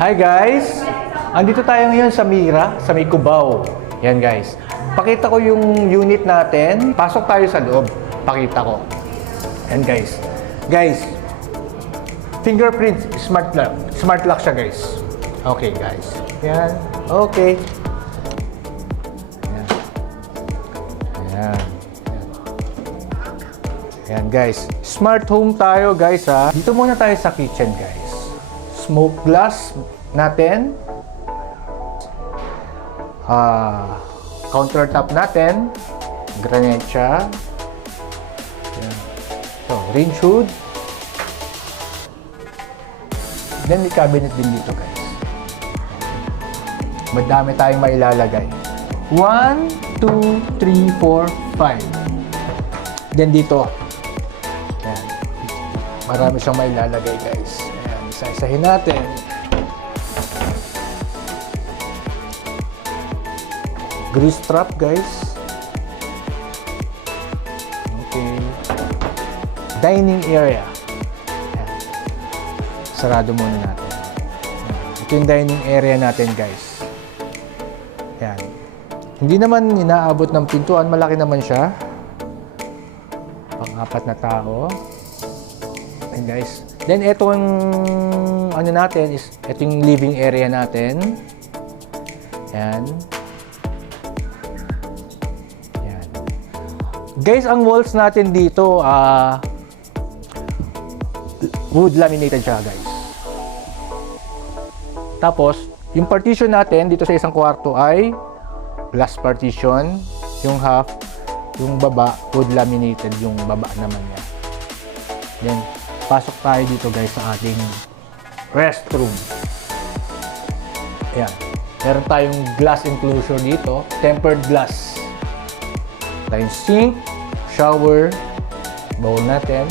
Hi guys! Andito tayo ngayon sa Mira, sa may Cubao. Yan guys. Pakita ko yung unit natin. Pasok tayo sa loob. Pakita ko. Yan guys. Guys, fingerprint smart lock. Smart lock siya guys. Okay guys. Yan. Okay. Yan. Yan. Yan guys. Smart home tayo guys ha. Dito muna tayo sa kitchen guys. Smoke glass natin. Countertop natin. Granite siya. Yan. So, range hood. Then, may cabinet din dito guys. Madami tayong mailalagay. 1, 2, 3, 4, 5. Then dito. Yan. Marami siyang mailalagay guys. Ayan. Isa-isahin natin. Grease trap guys. Okay. Dining area. Ayan. Sarado muna natin. Ayan. Ito yung dining area natin guys. Ayan. Hindi naman inaabot ng pintuan. Malaki naman siya. Pang-apat na tao. Ayan guys. Then ito yung ano natin is ito yung living area natin. Ayan. Guys, ang walls natin dito, wood laminated siya, guys. Tapos, yung partition natin dito sa isang kwarto ay glass partition. Yung half, yung baba, wood laminated yung baba naman niya. Then, pasok tayo dito, guys, sa ating restroom. Ayan. Meron tayong glass enclosure dito, tempered glass. Tayong sink, shower, bowl natin.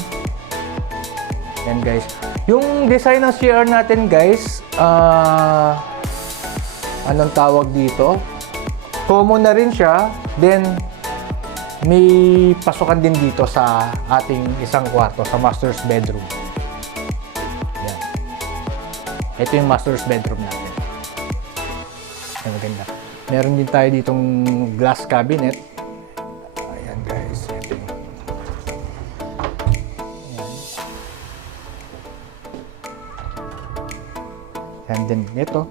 Yan guys. Yung design ng CR natin guys, anong tawag dito? Common na rin siya. Then, may pasukan din dito sa ating isang kwarto, sa master's bedroom. Yan. Ito yung master's bedroom natin. Yan, maganda. Meron din tayo ditong glass cabinet. And then ito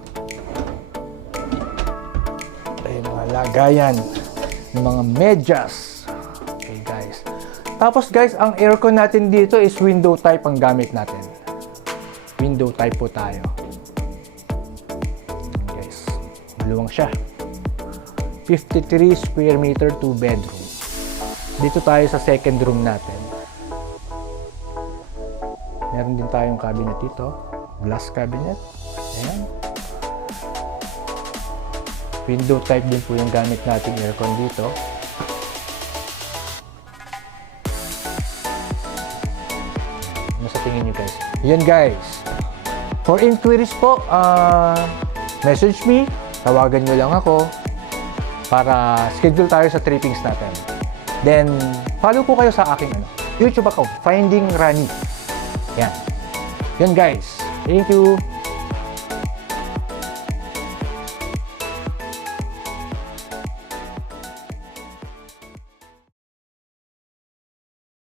ay mga lagayan ng mga medyas. Okay guys. Tapos guys, ang aircon natin dito is window type ang gamit natin. Window type po tayo. Okay, guys. Maluwang siya. 53 square meter, 2 bedroom. Dito tayo sa second room natin. Meron din tayong cabinet dito. Glass cabinet. Ayan. Window type din po yung gamit nating aircon dito. Ano sa tingin nyo guys? Yan guys. For inquiries po, message me. Tawagan nyo lang ako para schedule tayo sa trippings natin. Then, follow po kayo sa aking YouTube account, Finding Rani. Yan. Yan guys. Thank you.